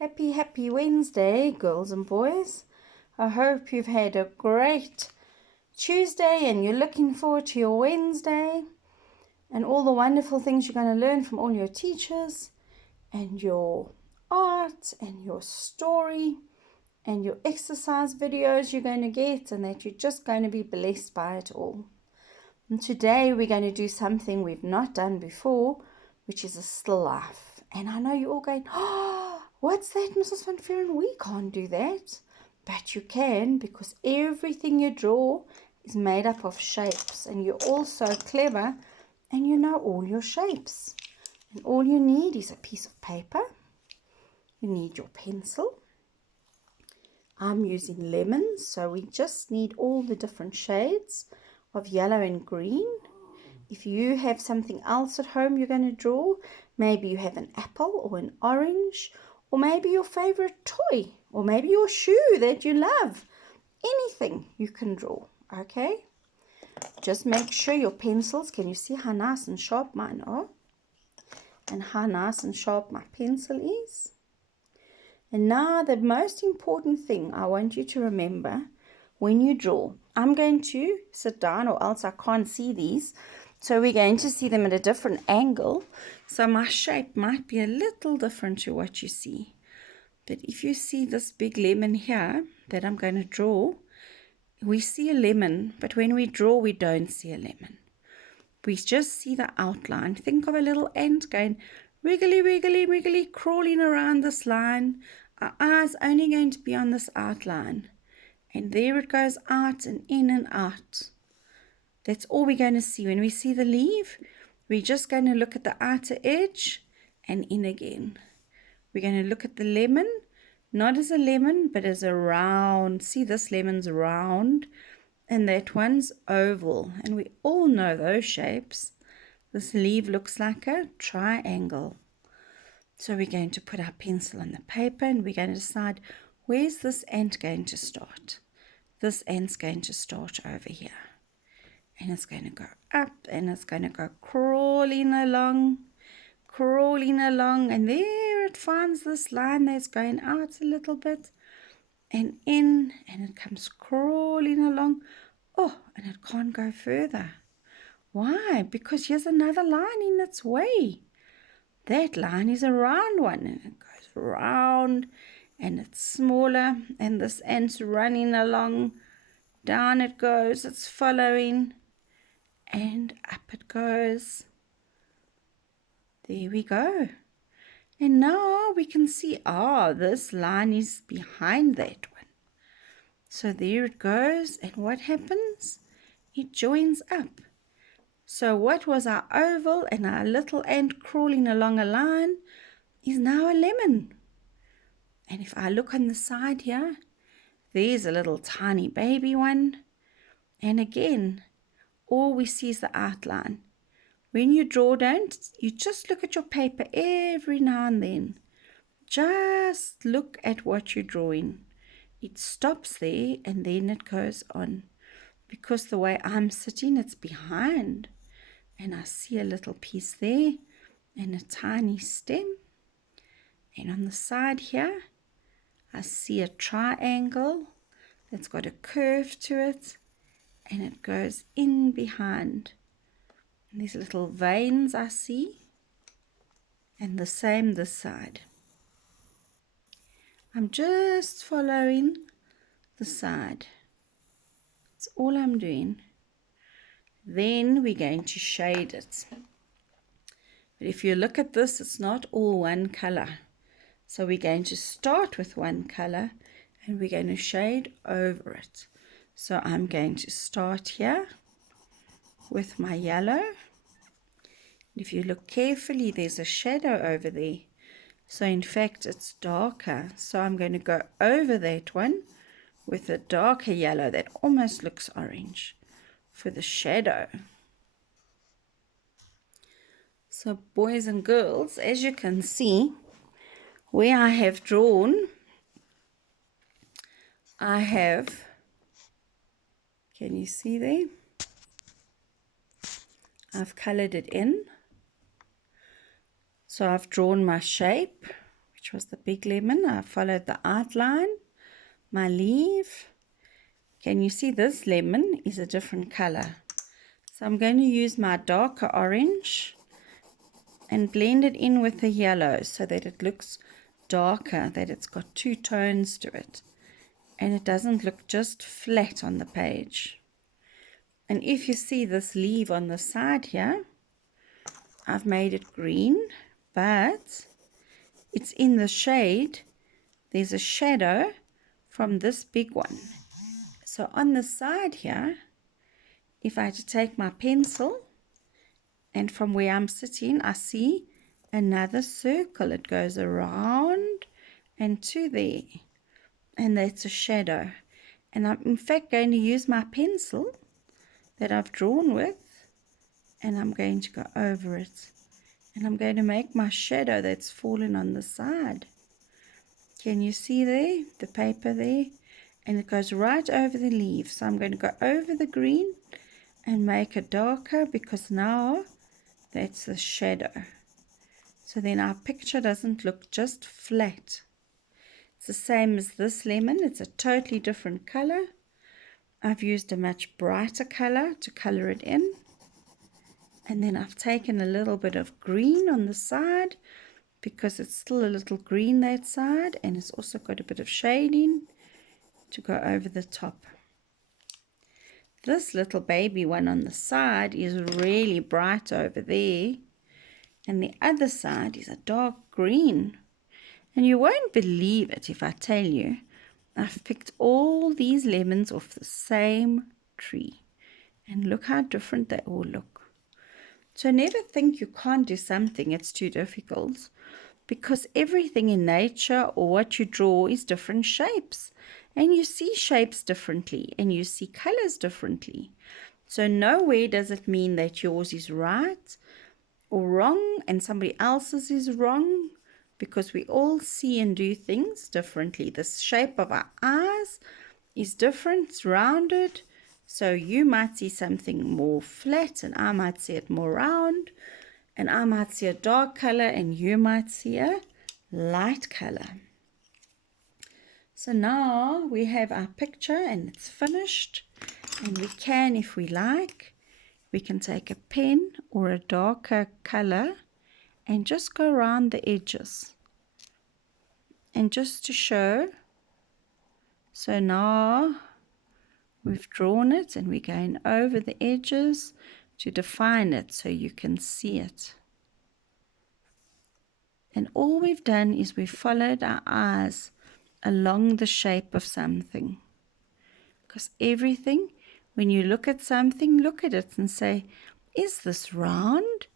Happy Wednesday, girls and boys. I hope you've had a great Tuesday and you're looking forward to your Wednesday and all the wonderful things you're going to learn from all your teachers and your art and your story and your exercise videos you're going to get, and that you're just going to be blessed by it all. And today we're going to do something we've not done before, which is a still life. And I know you're all going, oh, what's that, Mrs. Van Vuuren? We can't do that. But you can, because everything you draw is made up of shapes. And you're all so clever and you know all your shapes. And all you need is a piece of paper. You need your pencil. I'm using lemons, so we just need all the different shades of yellow and green. If you have something else at home you're going to draw, maybe you have an apple or an orange, or maybe your favorite toy, or maybe your shoe that you love. Anything you can draw, okay? Just make sure your pencils, can you see how nice and sharp mine are? And how nice and sharp my pencil is? And now the most important thing I want you to remember when you draw, I'm going to sit down or else I can't see these. So we're going to see them at a different angle. So my shape might be a little different to what you see. But if you see this big lemon here that I'm going to draw, we see a lemon, but when we draw, we don't see a lemon. We just see the outline. Think of a little ant going wiggly, wiggly, wiggly, crawling around this line. Our eyes only going to be on this outline. And there it goes out and in and out. That's all we're going to see. When we see the leaf, we're just going to look at the outer edge and in again. We're going to look at the lemon, not as a lemon, but as a round. See, this lemon's round and that one's oval. And we all know those shapes. This leaf looks like a triangle. So we're going to put our pencil on the paper and we're going to decide, where's this ant going to start? This ant's going to start over here. And it's going to go up and it's going to go crawling along. And there it finds this line that's going out a little bit and in, and it comes crawling along. Oh, and it can't go further. Why? Because here's another line in its way. That line is a round one, and it goes round, and it's smaller, and this ant's running along. Down it goes, it's following, and up it goes. There we go. And now we can see, this line is behind that one. So there it goes, and what happens? It joins up. So what was our oval and our little ant crawling along a line is now a lemon. And if I look on the side here, there's a little tiny baby one. And again, all we see is the outline. When you draw, you just look at your paper every now and then. Just look at what you're drawing. It stops there and then it goes on. Because the way I'm sitting, it's behind. And I see a little piece there and a tiny stem. And on the side here, I see a triangle that's got a curve to it. And it goes in behind. And these little veins I see. And the same this side. I'm just following the side. That's all I'm doing. Then we're going to shade it. But if you look at this, it's not all one color. So we're going to start with one color and we're going to shade over it. So I'm going to start here with my yellow. If you look carefully, there's a shadow over there. So in fact, it's darker. So I'm going to go over that one with a darker yellow that almost looks orange for the shadow. So boys and girls, as you can see, where I have drawn, can you see there? I've colored it in. So I've drawn my shape, which was the big lemon. I followed the outline, my leaf. Can you see this lemon is a different color? So I'm going to use my darker orange and blend it in with the yellow so that it looks darker, that it's got two tones to it. And it doesn't look just flat on the page. And if you see this leaf on the side here, I've made it green, but it's in the shade. There's a shadow from this big one. So on the side here, if I had to take my pencil, and from where I'm sitting, I see another circle. It goes around and to there. And that's a shadow. And I'm in fact going to use my pencil that I've drawn with, and I'm going to go over it. And I'm going to make my shadow that's fallen on the side. Can you see there, the paper there? And it goes right over the leaf. So I'm going to go over the green and make it darker, because now that's the shadow. So then our picture doesn't look just flat. It's the same as this lemon. It's a totally different color. I've used a much brighter color to color it in. And then I've taken a little bit of green on the side, because it's still a little green that side, and it's also got a bit of shading to go over the top. This little baby one on the side is really bright over there, and the other side is a dark green. And you won't believe it if I tell you I've picked all these lemons off the same tree, and look how different they all look. So never think you can't do something, it's too difficult, because everything in nature or what you draw is different shapes, and you see shapes differently, and you see colors differently. So nowhere does it mean that yours is right or wrong and somebody else's is wrong, because we all see and do things differently. The shape of our eyes is different, it's rounded. So you might see something more flat and I might see it more round, and I might see a dark color and you might see a light color. So now we have our picture and it's finished, and we can, if we like, we can take a pen or a darker color and just go around the edges, and just to show. So now we've drawn it and we're going over the edges to define it so you can see it. And all we've done is we've followed our eyes along the shape of something. Because everything, when you look at something, look at it and say, is this round?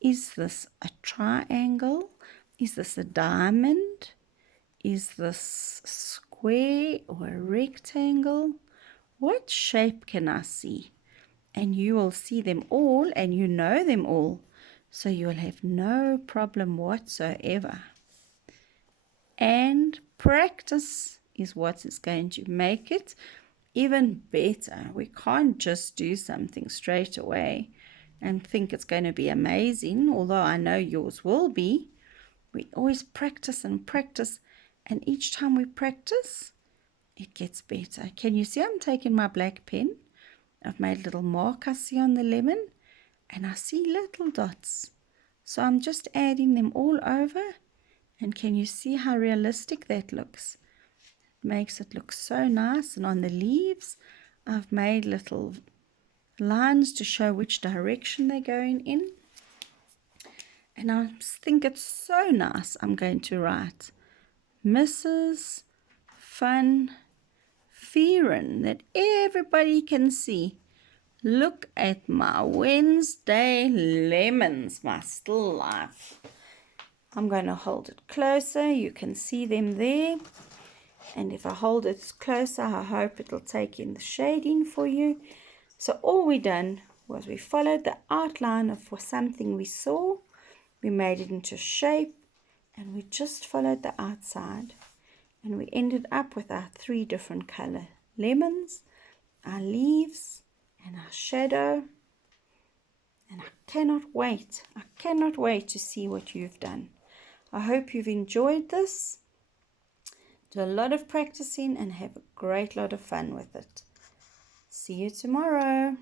Is this a triangle? Is this a diamond? Is this square or a rectangle? What shape can I see? And you will see them all, and you know them all. So you'll have no problem whatsoever. And practice is what is going to make it even better. We can't just do something straight away and think it's going to be amazing, although I know yours will be. We always practice and practice, and each time we practice, it gets better. Can you see I'm taking my black pen? I've made a little mark I see on the lemon, and I see little dots. So I'm just adding them all over, and can you see how realistic that looks? It makes it look so nice. And on the leaves, I've made little lines to show which direction they're going in. And I think it's so nice. I'm going to write Mrs. Van Vuuren, that everybody can see. Look at my Wednesday lemons, my still life. I'm going to hold it closer. You can see them there. And if I hold it closer, I hope it'll take in the shading for you. So all we done was we followed the outline of something we saw. We made it into shape, and we just followed the outside. And we ended up with our 3 different color lemons, our leaves, and our shadow. And I cannot wait to see what you've done. I hope you've enjoyed this. Do a lot of practicing and have a great lot of fun with it. See you tomorrow.